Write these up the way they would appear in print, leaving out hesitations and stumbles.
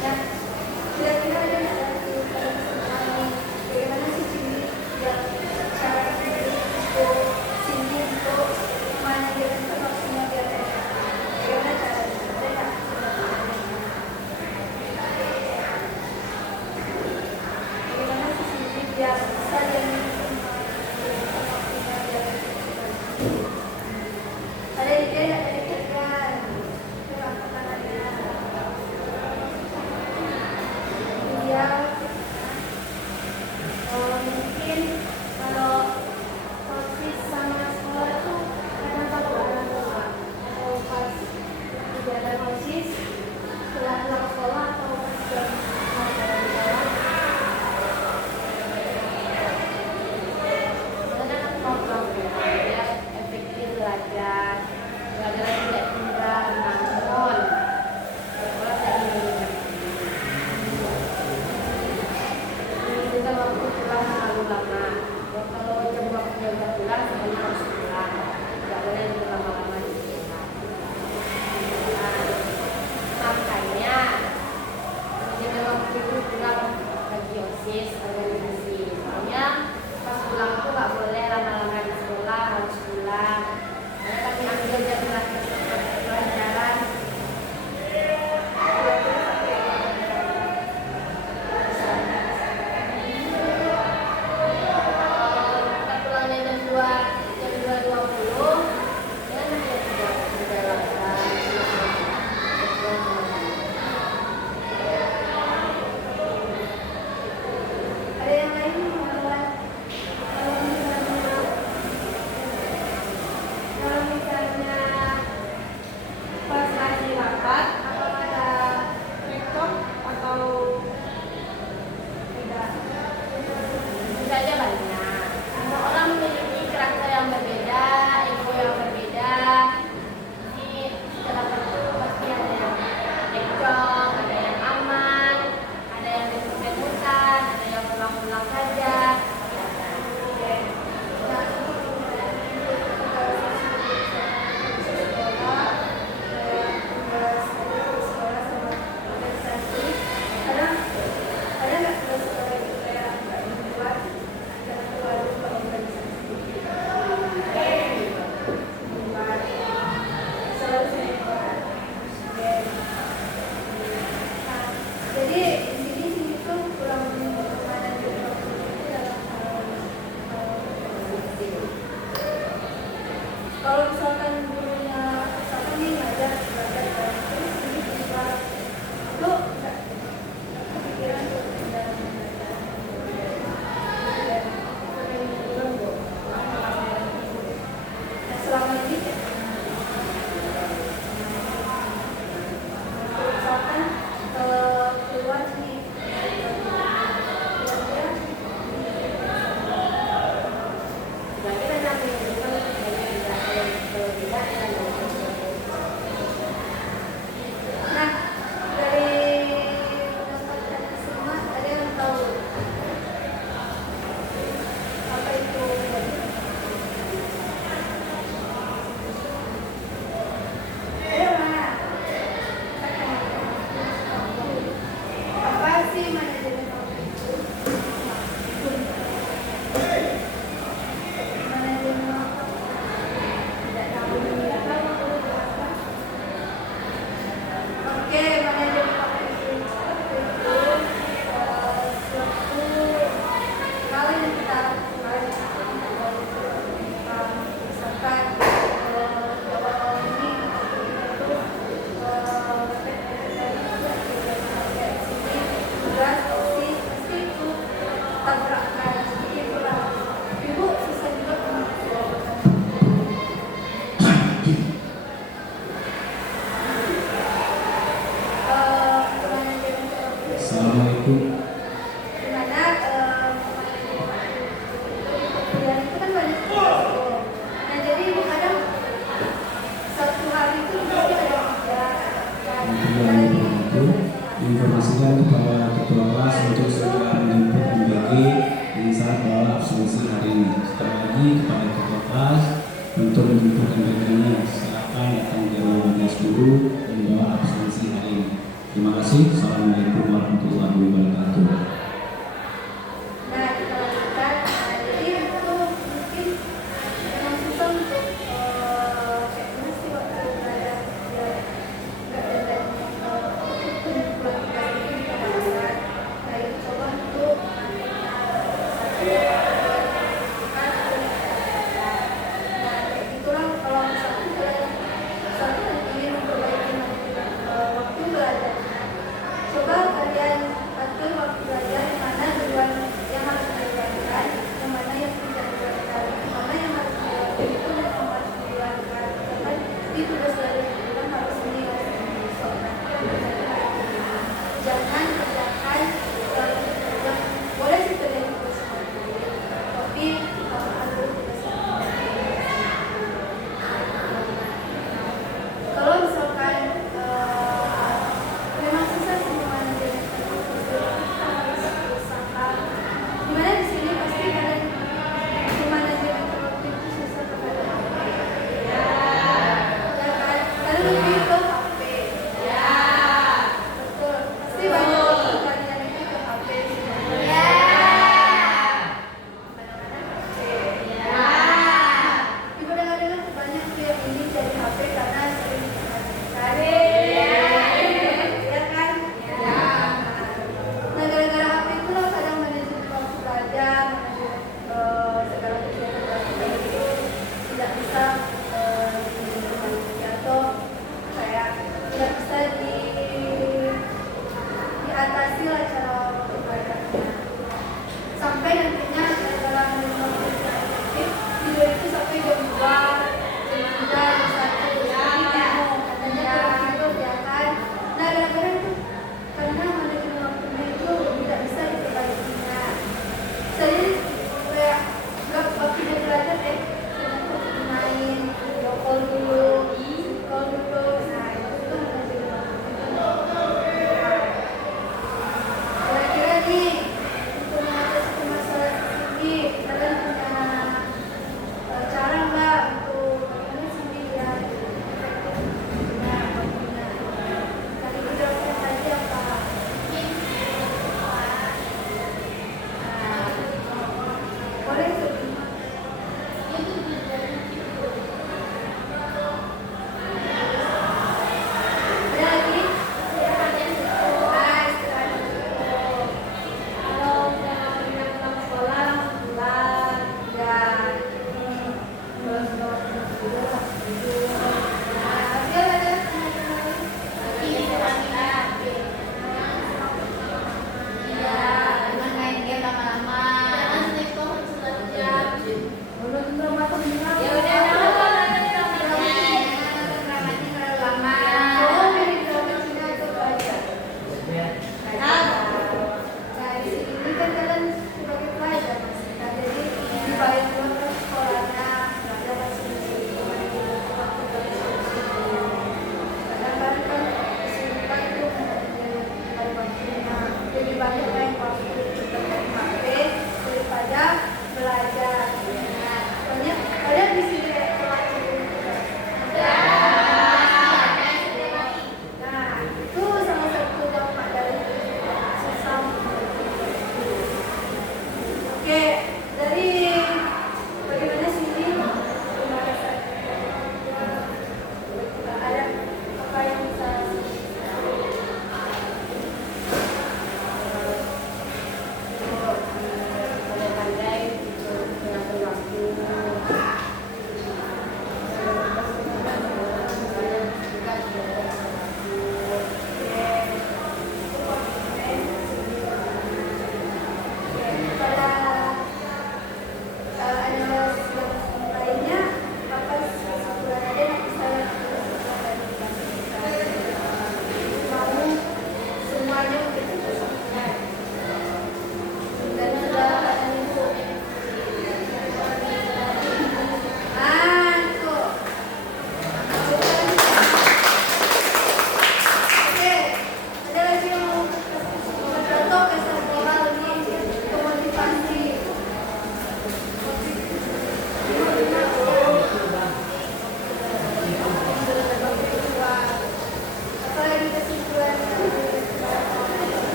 Nah, kira-kira ada nggak dari teman-teman bagaimana sih Cindy yang cara Cindy untuk manajemen promosinya biar enak? Bagaimana caranya? Ada nggak? Bagaimana sih Cindy biar bisa jadi promosinya biar enak? Ada ide nggak dari kalian? Coba angkat tangannya. Dia mungkin kalau OSIS sama sekolah tuh kadang kalau orang tua atau pas kegiatan OSIS setelah pulang sekolah atau pas jam dari sekolah karena kan program ya efektif belajar tidak tinggal namun sekolah tidak kita waktu pulang terlalu lama. Kalau jam waktunya udah pulang, semuanya harus pulang. Tidak boleh lama-lama di sekolah. Makanya jam waktu itu pulang lagi OSIS organisasi. Soalnya pas pulang tuh nggak boleh lama-lama di sekolah, harus pulang. Karena kami ambil jam pelajaran. Ada yang lain mengenai kalau misalnya pas lagi rapat apa ada rektor atau tidak? Bisa aja banyak. Semua orang memiliki karakter yang berbeda, ego yang berbeda. Jadi dalam itu pasti ada yang cekcok, ada yang aman, ada yang demut-demutan, ada yang pulang-pulang saja. Jadi di sini tuh kurang mana juga dalam kalau misalkan gurunya misalkan nih ngajar terus ini bisa lo nggak kepikiran tuh dalam selama ini misalkan keluar sih nah dari pendapat semua ada yang tahu apa itu apa sih manajemen waktu itu? Manajemen waktu tidak tahu apa. Oke, manajemen waktu itu suatu hal yang kita lakukan misalkan kalau ini itu tugas OSIS pasti itu tabrakan itulah. Ibu susah juga Assalamualaikum. dimana kuliah itu kan banyak tugas tuh. Nah jadi ibu kadang satu hari itu mesti ada Informasikan kepada ketua kelas untuk segera menjemput MBG di saat bola absensi hari ini. Sekali lagi kepada ketua kelas untuk menjemput MBG-nya. Silakan datang di ruang majelis guru dan bawa absensi hari ini. Terima kasih. Assalamualaikum warahmatullahi wabarakatuh. Nah, kita lanjutkan. Nah, jadi itu mungkin memang susah untuk kayak gimana sih waktu belajar ya nggak ada penyembuhan tugas itu di pembahasan. Nah, itu coba untuk itulah kalau misalkan kalian ingin memperbaiki waktu belajar, coba kalian atur waktu belajar mana duluan yang harus dilakukan, yang mana yang tidak dilakukan, yang mana yang harus dilakukan itu yang harus dilakukan. Karena di tugas belajar itu kan harus menilai besok. Jangan kerjakan yang boleh sih kerjain tugas sendiri, tapi atur tugas kalau misalkan memang susah sih manajemen kita harus berusaha. Dimana di sini pasti kalian di manajemen waktu itu susah kepada HP. Ya kan? Kalian lebih ke HP. Ya. Betul. Pasti banyak waktu kalian itu ke HP. Ya. Kadang-kadang HP. Ya. Ibu dengar-dengar banyak tuh yang ini dari HP karena sering diperhatikan. Ya kan? Ya. Nah, gara-gara HP itulah kadang manajemen waktu belajar, manajemen segala kegiatan belajar itu tidak bisa atau kayak tidak bisa diatasi lah cara waktu belajarnya. Sampai nantinya dalam manajemen waktu yang efektif, video itu sampai jam 2, jam 3, jam 1, katanya tidur ya kan. Nah, gara-gara itu karena manajemen waktunya itu tidak bisa diperbaikinya. Saya kayak nggak waktunya belajar ternyata main video call dulu, call dulu. Nah, itu kan manajemen waktunya.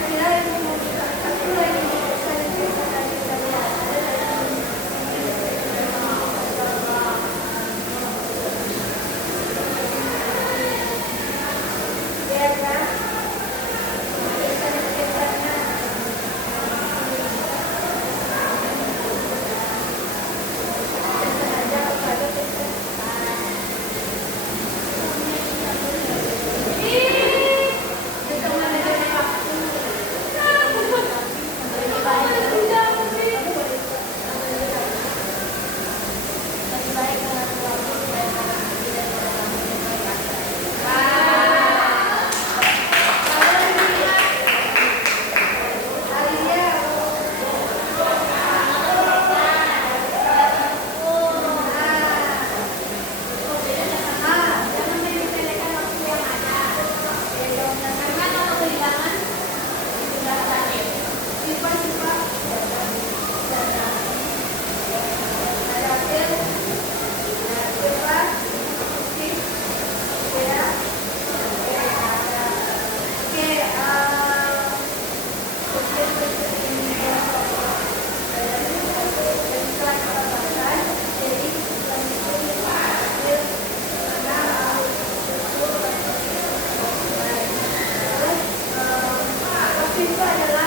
kira-kira yang mau aku lagi saya cerita tadi saya ada dari ya kan saya ceritanya sengaja kepada kita itu mana dari waktu lebih baik dengan suami daripada tidak adalah